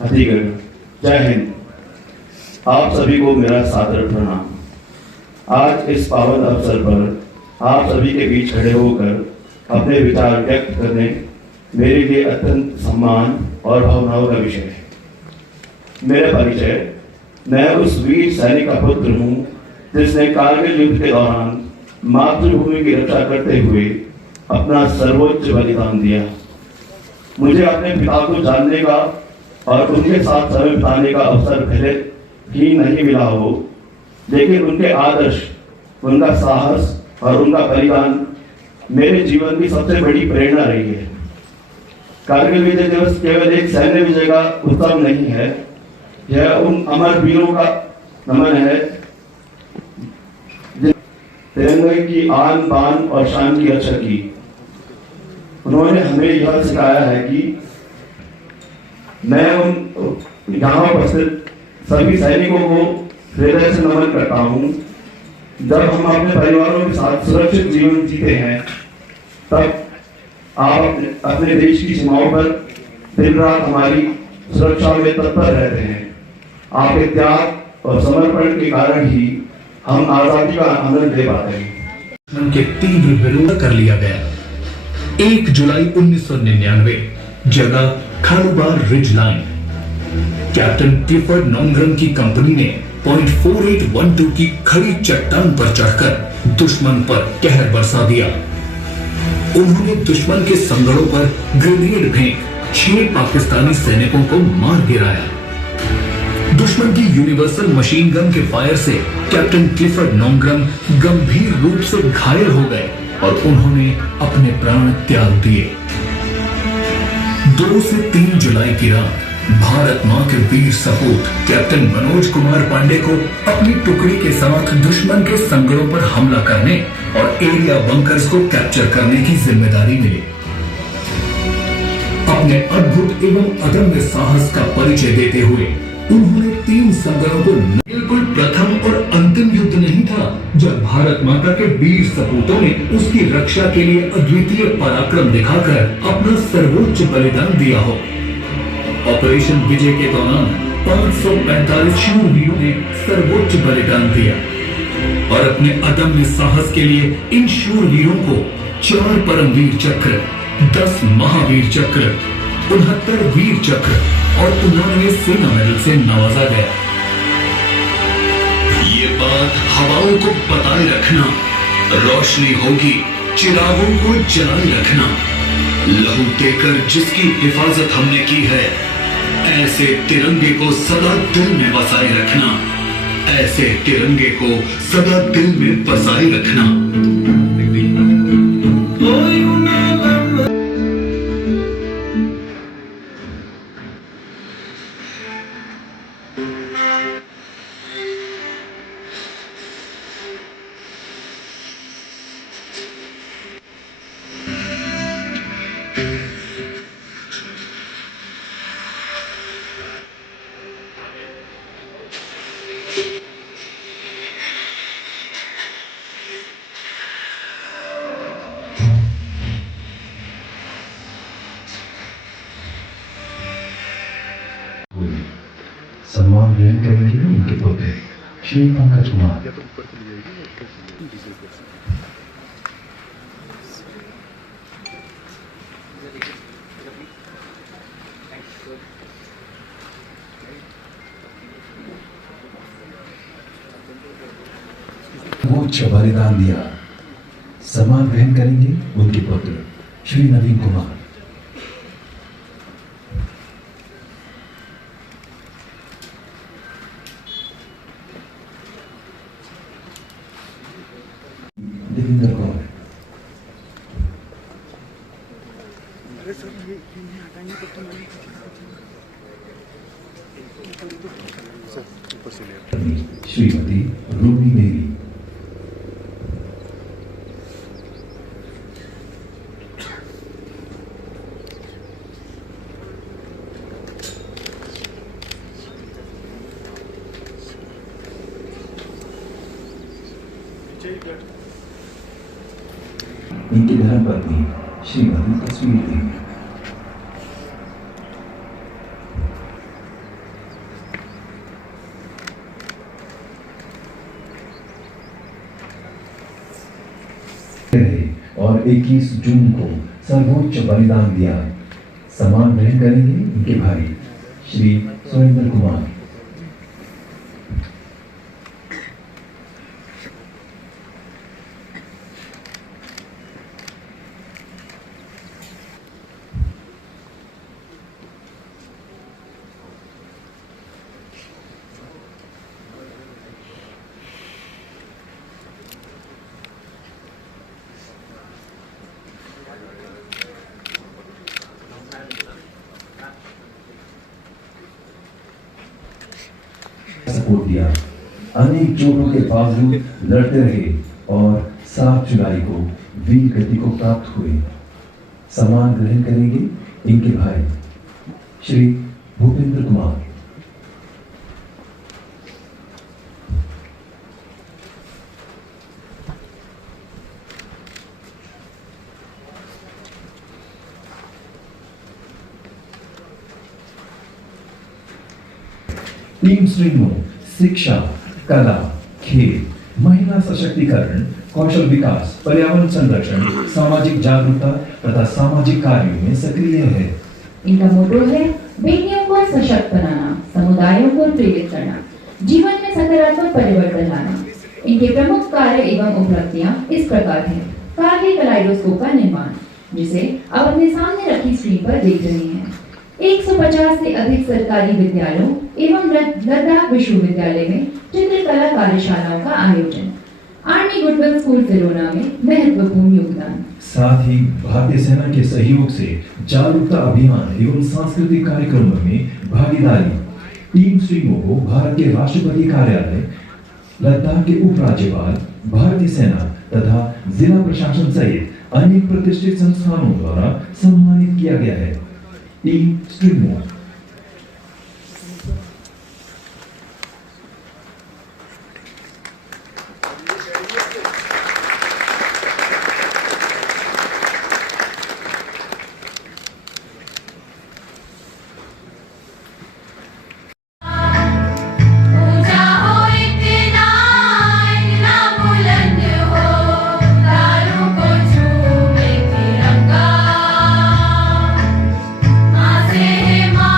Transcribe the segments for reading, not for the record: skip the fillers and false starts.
अधिगण, जय हिंद। आप सभी को मेरा सादर प्रणाम। आज इस पावन अवसर पर आप सभी के बीच खड़े होकर अपने विचार व्यक्त करने मेरे लिए अत्यंत सम्मान और भावनाओं का विषय है। मेरा परिचय, मैं उस वीर सैनिक का पुत्र हूँ जिसने कारगिल युद्ध के दौरान मातृभूमि की रक्षा करते हुए अपना सर्वोच्च बलिदान दिया। मुझे अपने पिता को जानने का और उनके साथ समय बिताने का अवसर पहले ही नहीं मिला हो, लेकिन उनके आदर्श, उनका साहस और उनका बलिदान मेरे जीवन की सबसे बड़ी प्रेरणा रही है। कारगिल विजय दिवस केवल एक सैन्य विजय का उत्सव नहीं है, यह उन अमर वीरों का नमन है तिरंगे की आन बान और शान की रक्षा की। उन्होंने हमें यह सिखाया है कि मैं उन यहाँ उपस्थित सभी सैनिकों को हृदय से नमन करता हूँ। जब हम अपने परिवारों के साथ सुरक्षित जीवन जीते हैं, तब आप अपने देश की सीमाओं पर दिन रात हमारी सुरक्षा में तत्पर रहते हैं। आपके त्याग और समर्पण के कारण ही हम आजादी का आनंद ले पाते हैं। उनके तीव्र विरोध कर लिया गया। 1 जुलाई 1999, जगह Khalubar ridge line. Captain Clifford Nongrum की कंपनी ने पॉइंट 4812 की खड़ी चट्टान पर चढ़कर दुश्मन पर कहर बरसा दिया। उन्होंने दुश्मन के संगड़ों पर ग्रेनेड फेंक 6 पाकिस्तानी सैनिकों को मार गिराया। दुश्मन की यूनिवर्सल मशीन गन के फायर से कैप्टन क्लिफर्ड नॉन्ग्रम गंभीर रूप से घायल हो गए और उन्होंने अपने प्राण त्याग दिए। 2 से 3 जुलाई की रात भारत मां के वीर सपूत कैप्टन मनोज कुमार पांडे को अपनी टुकड़ी के साथ दुश्मन के संगड़ों पर हमला करने और एरिया बंकर्स को कैप्चर करने की जिम्मेदारी मिली। अपने अद्भुत एवं अदम्य साहस का परिचय देते हुए उन्होंने 3 संगरों को बिल्कुल प्रथम और अंतिम युद्ध नहीं था जब भारत माता के वीर सपूतों ने उसकी रक्षा के लिए अद्वितीय पराक्रम दिखाकर अपना सर्वोच्च बलिदान दिया हो। ऑपरेशन विजय के दौरान 545 शूरवीरों ने सर्वोच्च बलिदान दिया और अपने अदम्य साहस के लिए इन शूरवीरों को 4 परमवीर चक्र, 10 महावीर चक्र, 69 वीर चक्र और 99 सेना मेडल से नवाजा गया। ये बात हवाओं को बताए रखना, रोशनी होगी चिरागों को जलाए रखना। लहू देकर जिसकी हिफाजत हमने की है, ऐसे तिरंगे को सदा दिल में बसाए रखना, ऐसे तिरंगे को सदा दिल में बसाए रखना। सम्मान ग्रहण करेंगे उनके पुत्र श्री पंकज कुमार। सर्वोच्च बलिदान दिया। सम्मान ग्रहण करेंगे उनके पुत्र श्री नवीन कुमार। देवेंद्र कौर। श्रीमती रूबी मेरी। इनकी धर्मपत्नी श्रीमती तस्वीर देवी। लड़ते रहे और 21 जून को सर्वोच्च बलिदान दिया। सम्मान ग्रहण करेंगे उनके भाई श्री सुरेंद्र कुमार। सपोर्ट दिया। अनेक चोटों के बावजूद लड़ते रहे और 7 जुलाई को वीर गति को प्राप्त हुए। सम्मान ग्रहण करेंगे इनके भाई श्री भूपेंद्र कुमार। टीम स्ट्रीमो शिक्षा, कला, खेल, महिला सशक्तिकरण, कौशल विकास, पर्यावरण संरक्षण, सामाजिक जागरूकता तथा सामाजिक कार्यों में सक्रिय है। इनका मोटो है बेटियों को सशक्त बनाना, समुदायों को प्रेरित करना, जीवन में सकारात्मक परिवर्तन लाना। इनके प्रमुख कार्य एवं उपलब्धियां इस प्रकार हैं। कार्य कलाइडोस्कोप का निर्माण, जिसे अब अपने सामने रखी स्क्रीन पर देख रहे हैं। 150 से अधिक सरकारी विद्यालयों एवं लद्दाख विश्वविद्यालय में चित्रकला कार्यशालाओं का आयोजन। आर्मी गुडविल स्कूल फिरोना में महत्वपूर्ण योगदान। साथ ही भारतीय सेना के सहयोग से जागरूकता अभियान एवं सांस्कृतिक कार्यक्रमों में भागीदारी। टीम स्ट्रीमो को भारत के राष्ट्रपति कार्यालय, लद्दाख के उपराज्यपाल, भारतीय सेना तथा जिला प्रशासन सहित अनेक प्रतिष्ठित संस्थानों द्वारा सम्मानित किया गया है। टीम स्ट्रीमो। माँ से माँ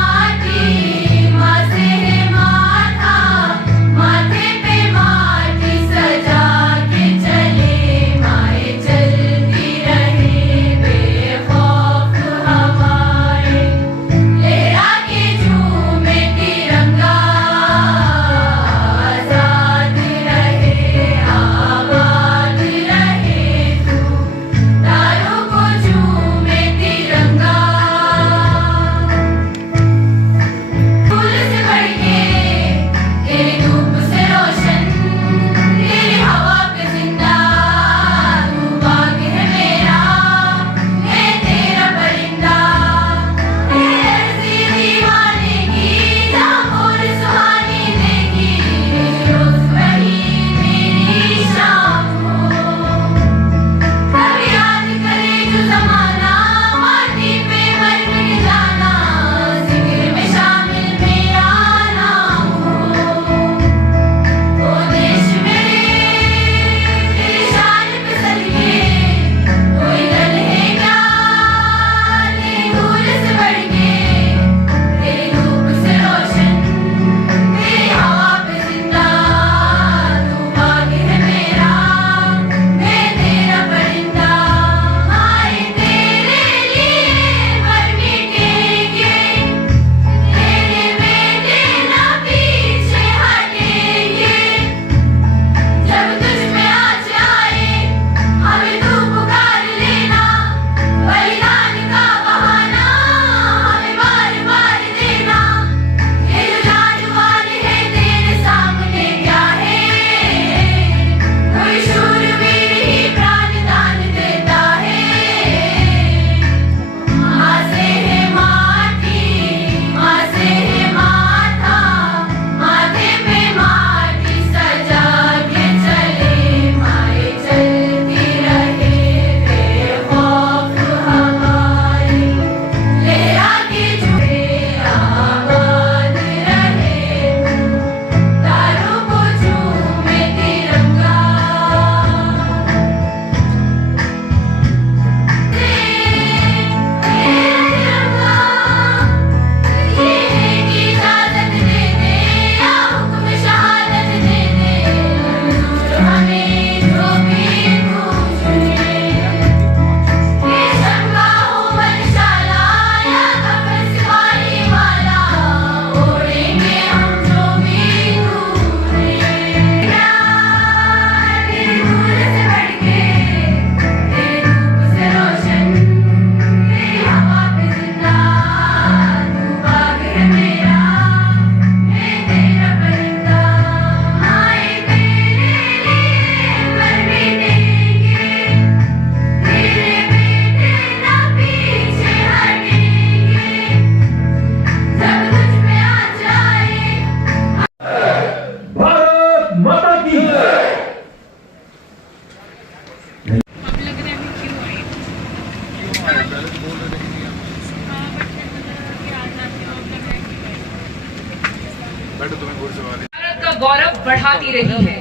भारत का गौरव बढ़ाती रही है।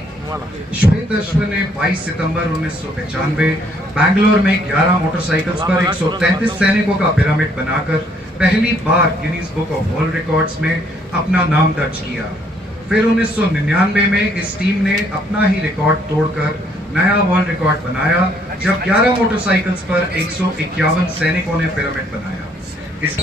श्वेत अश्व ने 22 सितंबर 1995 बैंगलोर में 11 मोटरसाइकिल्स पर 133 सैनिकों का पिरामिड बनाकर पहली बार Guinness Book of World Records में अपना नाम दर्ज किया। फिर 1999 में इस टीम ने अपना ही रिकॉर्ड तोड़कर नया वर्ल्ड रिकॉर्ड बनाया, जब 11 मोटरसाइकिल्स पर 151 सैनिकों ने पिरामिड बनाया। इस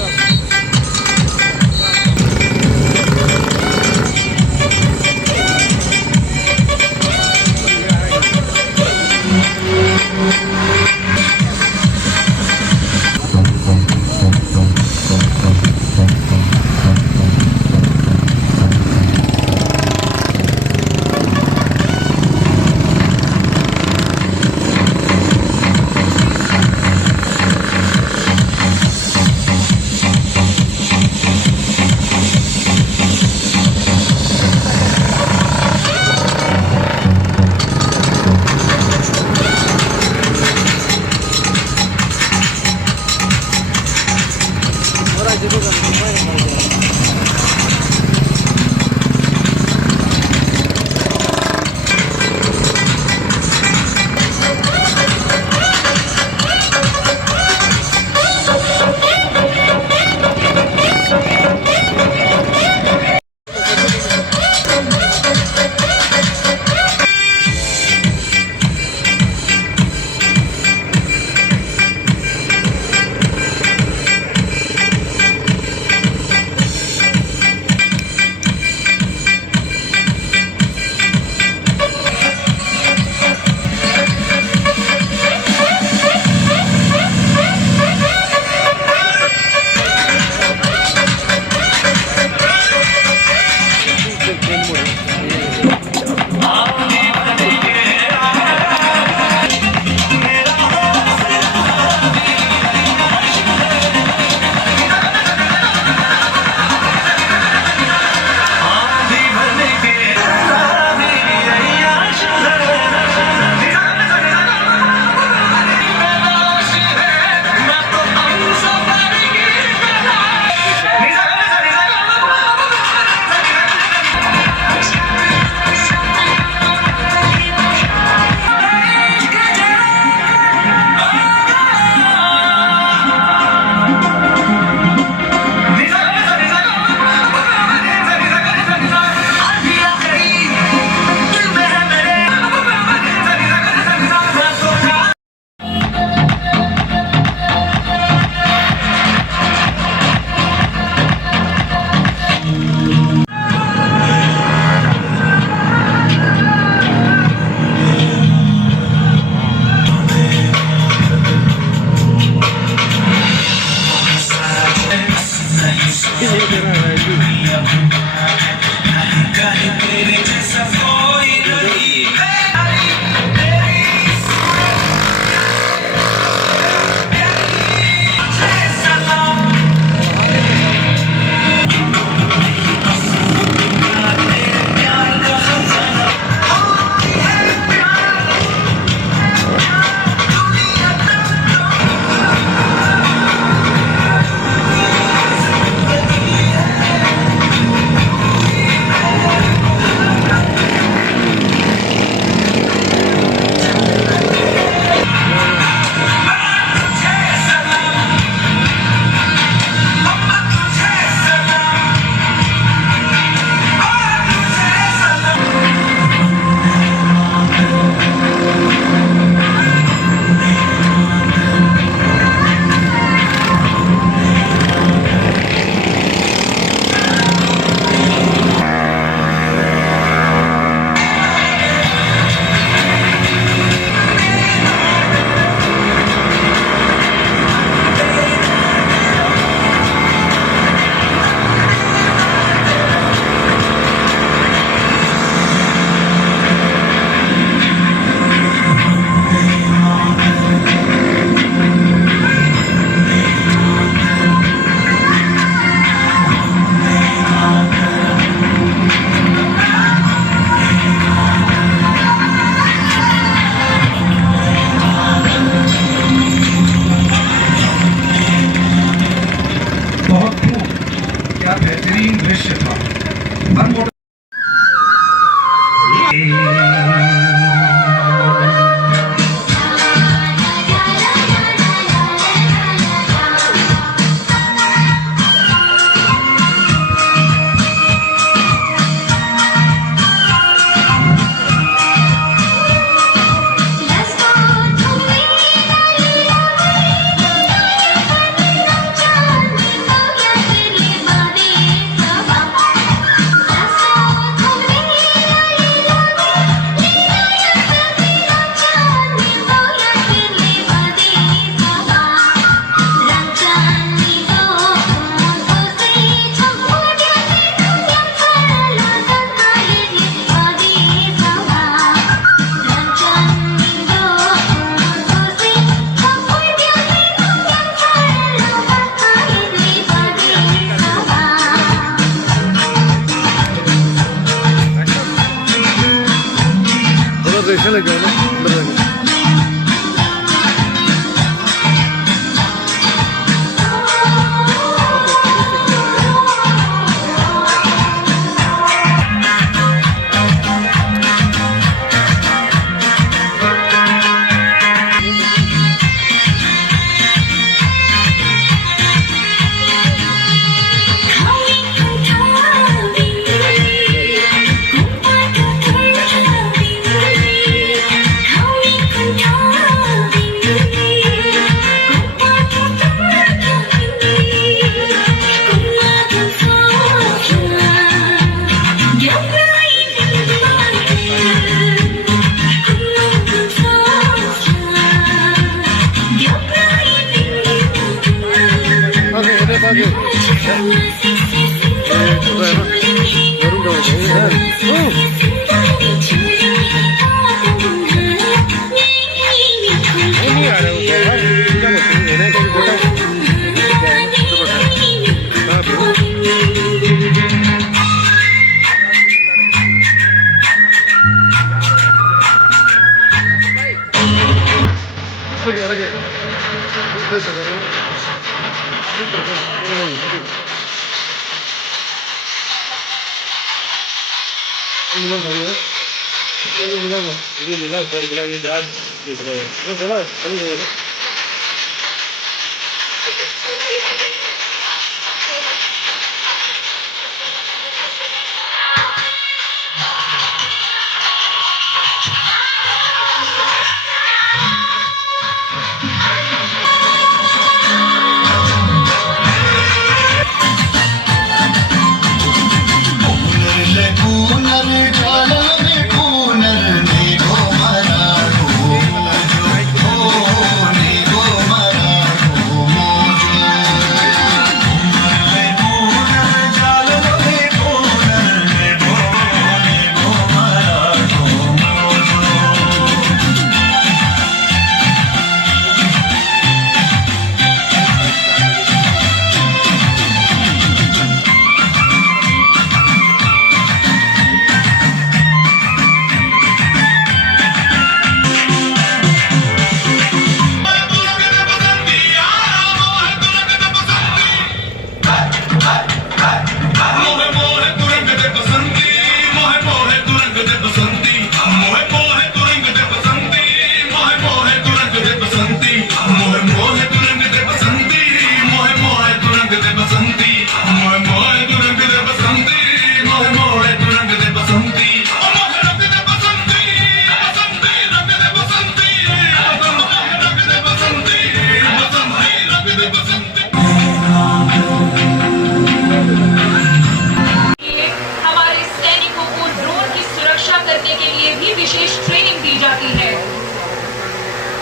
One more.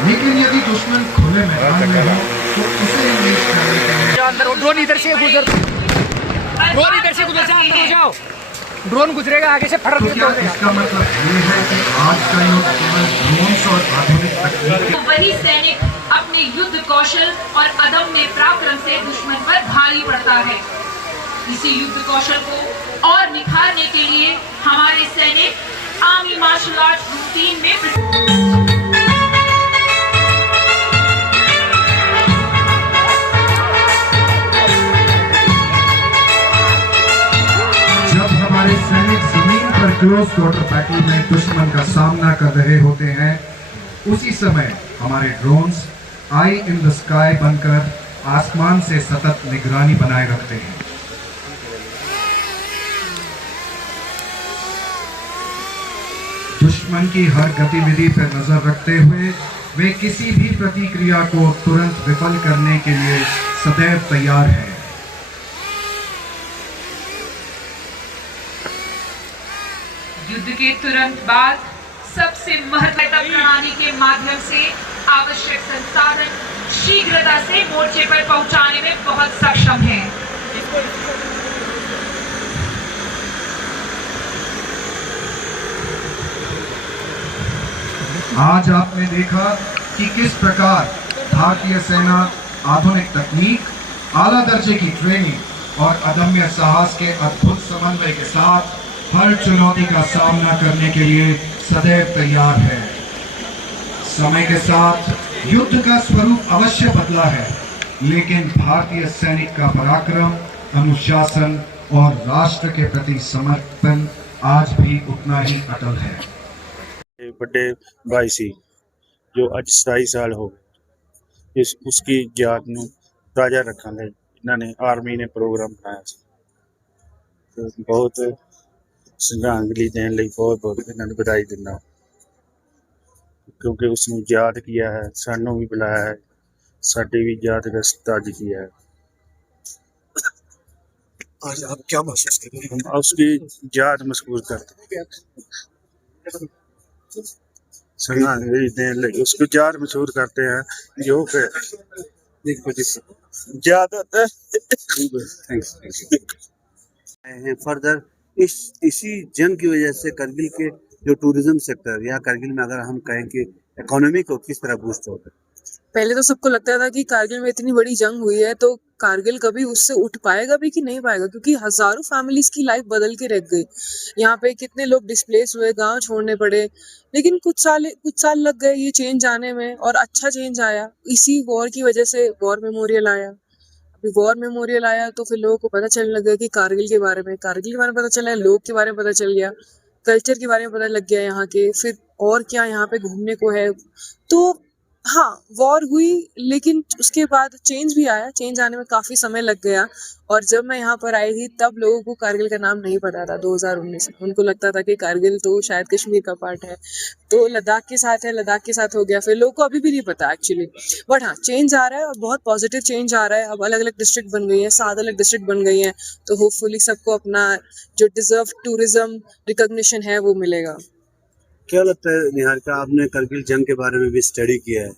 लेकिन यदि दुश्मन खुले मैदान में हो तो उसे इंगेज करने के लिए अंदर ड्रोन इधर से गुजर ड्रोन इधर से गुजर जाओ अंदर हो जाओ ड्रोन गुजरेगा आगे से फटक तो इसका मतलब ये है कि आज का युग केवल ड्रोन्स और आधुनिक तकनीक वही सैनिक अपने युद्ध कौशल और अदम्य पराक्रम से दुश्मन पर भारी पड़ता है। इसी युद्ध कौशल को और निखारने के लिए हमारे सैनिक आर्मी मार्शल आर्ट रूटीन में हमारे सैनिक जमीन पर क्लोज क्वार्टर बैटल में दुश्मन का सामना कर रहे होते हैं, उसी समय हमारे drones I in the sky बनकर आसमान से सतत निगरानी बनाए रखते हैं। दुश्मन की हर गतिविधि पर नजर रखते हुए वे किसी भी प्रतिक्रिया को तुरंत विफल करने के लिए सदैव तैयार हैं। युद्ध के तुरंत बाद सबसे महत्वपूर्ण प्रणाली के माध्यम से आवश्यक संसाधन शीघ्रता से मोर्चे पर पहुंचाने में बहुत सक्षम है। आज आपने देखा कि किस प्रकार भारतीय सेना आधुनिक तकनीक, आला दर्जे की ट्रेनिंग और अदम्य साहस के अद्भुत समन्वय के साथ हर चुनौती का सामना करने के लिए सदैव तैयार है। समय के साथ युद्ध का स्वरूप अवश्य बदला है, लेकिन भारतीय सैनिक का पराक्रम, अनुशासन और राष्ट्र के प्रति समर्पण आज भी उतना ही अटल है। बड़े भाई सी जो अज 27 साल हो गए, इस उसकी याद ਨੂੰ ਤਾਜ਼ਾ ਰੱਖਣ ਲਈ ਇਹਨਾਂ ਨੇ ਆਰਮੀ ਨੇ ਪ੍ਰੋਗਰਾਮ ਬਣਾਇਆ ਸੀ। ਤੇ ਬਹੁਤ ਸ਼ਰਧਾਂਜਲੀ ਦੇਣ ਲਈ ਬਹੁਤ ਇਹਨਾਂ ਨੂੰ ਵਧਾਈ ਦਿੰਦਾ, क्योंकि उसने याद किया है, सानू भी बुलाया है, साड़ी भी याद ताज़ी किया है। आज आप क्या महसूस कर रहे हैं? हम उसकी याद महसूस करते हैं, श्रद्धांजलि देने लगे उसको याद महसूस करते हैं, जो देखो जी याद आता है। फर्दर इसी जंग की वजह से करगिल के जो टूरिज्म सेक्टर या करगिल में अगर हम कहें कि इकोनॉमी को किस तरह बूस्ट होता है। पहले तो सबको लगता था कि कारगिल में इतनी बड़ी जंग हुई है तो कारगिल कभी उससे उठ पाएगा भी कि नहीं पाएगा, क्योंकि हजारों फैमिलीज की लाइफ बदल के रह गई। यहाँ पे कितने लोग डिस्प्लेस हुए, गांव छोड़ने पड़े, लेकिन कुछ साल लग गए ये चेंज आने में, और अच्छा चेंज आया। इसी वॉर की वजह से वॉर मेमोरियल आया। अभी वॉर मेमोरियल आया तो फिर लोगों को पता चलने लगा कि कारगिल के बारे में पता चला, लोग के बारे में पता चल गया, कल्चर के बारे में पता लग गया यहाँ के, फिर और क्या यहाँ पे घूमने को है। तो हाँ, वॉर हुई, लेकिन उसके बाद चेंज भी आया। चेंज आने में काफ़ी समय लग गया, और जब मैं यहाँ पर आई थी तब लोगों को कारगिल का नाम नहीं पता था। 2019 में उनको लगता था कि कारगिल तो शायद कश्मीर का पार्ट है, तो लद्दाख के साथ है, लद्दाख के साथ हो गया। फिर लोगों को अभी भी नहीं पता एक्चुअली, बट हाँ चेंज आ रहा है और बहुत पॉजिटिव चेंज आ रहा है। अब अलग अलग डिस्ट्रिक्ट बन गई हैं, 7 अलग डिस्ट्रिक्ट बन गई हैं, तो होपफुली सबको अपना जो डिजर्व टूरिज्म रिकॉग्निशन है वो मिलेगा। क्या लगता है निहारिका, आपने करगिल जंग के बारे में भी स्टडी किया है,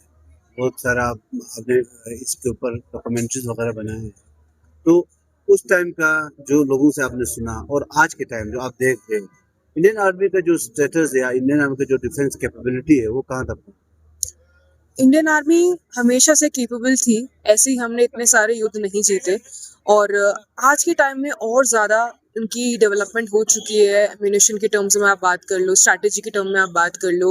बहुत सारा आपने इसके ऊपर डॉक्यूमेंट्रीज वगैरह बनाए हैं, तो उस टाइम का जो लोगों से आपने सुना और आज के टाइम जो आप देख रहे हैं, इंडियन आर्मी का जो स्टेटस या इंडियन आर्मी का जो डिफेंस कैपेबिलिटी है वो कहाँ तक? इंडियन आर्मी हमेशा से कैपेबल थी, ऐसे ही हमने इतने सारे युद्ध नहीं जीते, और आज के टाइम में और ज़्यादा उनकी डेवलपमेंट हो चुकी है। एम्यूनिशन के टर्म्स में आप बात कर लो, स्ट्रैटेजी के टर्म में आप बात कर लो,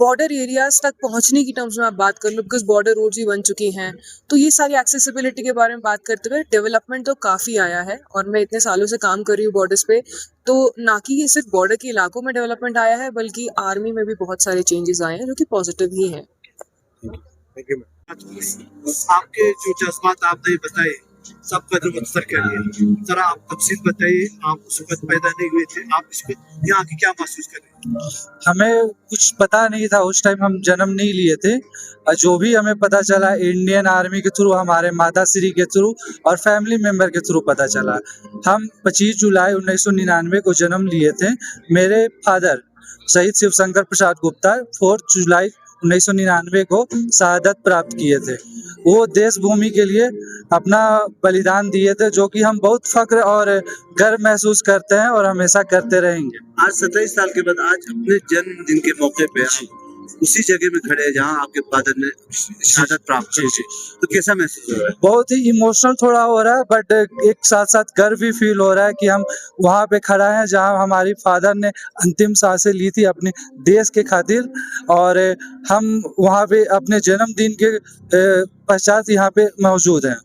बॉर्डर एरियाज तक पहुंचने की टर्म्स में आप बात कर लो, बिकॉज बॉर्डर रोड्स भी बन चुकी हैं। तो ये सारी एक्सेसिबिलिटी के बारे में बात करते हुए डेवलपमेंट तो काफ़ी आया है, और मैं इतने सालों से काम कर रही हूँ बॉर्डर्स पे, तो ना कि ये सिर्फ बॉर्डर के इलाकों में डेवलपमेंट आया है, बल्कि आर्मी में भी बहुत सारे चेंजेस आए हैं जो कि पॉजिटिव ही हैं। आपके जो जज्बात आपने बताए, सबका जो अक्सर कर लिया, जरा आप तफसील बताइए। आप उस वक्त पैदा नहीं हुए थे, आप इसमें यहाँ की क्या महसूस कर रहे हैं? हमें कुछ पता नहीं था उस टाइम, हम जन्म नहीं लिए थे। जो भी हमें पता चला इंडियन आर्मी के थ्रू, हमारे माता श्री के थ्रू और फैमिली मेंबर के थ्रू पता चला। हम 25 जुलाई 1999 को जन्म लिए थे। मेरे फादर शहीद शिव शंकर प्रसाद गुप्ता 4 जुलाई 1999 को शहादत प्राप्त किए थे। वो देश भूमि के लिए अपना बलिदान दिए थे, जो कि हम बहुत फख्र और गर्व महसूस करते हैं और हमेशा करते रहेंगे। आज 27 साल के बाद आज अपने जन्मदिन के मौके पे आप उसी जगह में खड़े हैं जहाँ आपके फादर ने शहादत प्राप्त की, तो कैसा महसूस हो रहा है? बहुत ही इमोशनल थोड़ा हो रहा है, बट एक साथ साथ गर्व भी फील हो रहा है कि हम वहाँ पे खड़ा हैं जहाँ हमारी फादर ने अंतिम सांसें ली थी अपने देश के खातिर, और हम वहाँ पे अपने जन्मदिन के पश्चात यहाँ पे मौजूद हैं।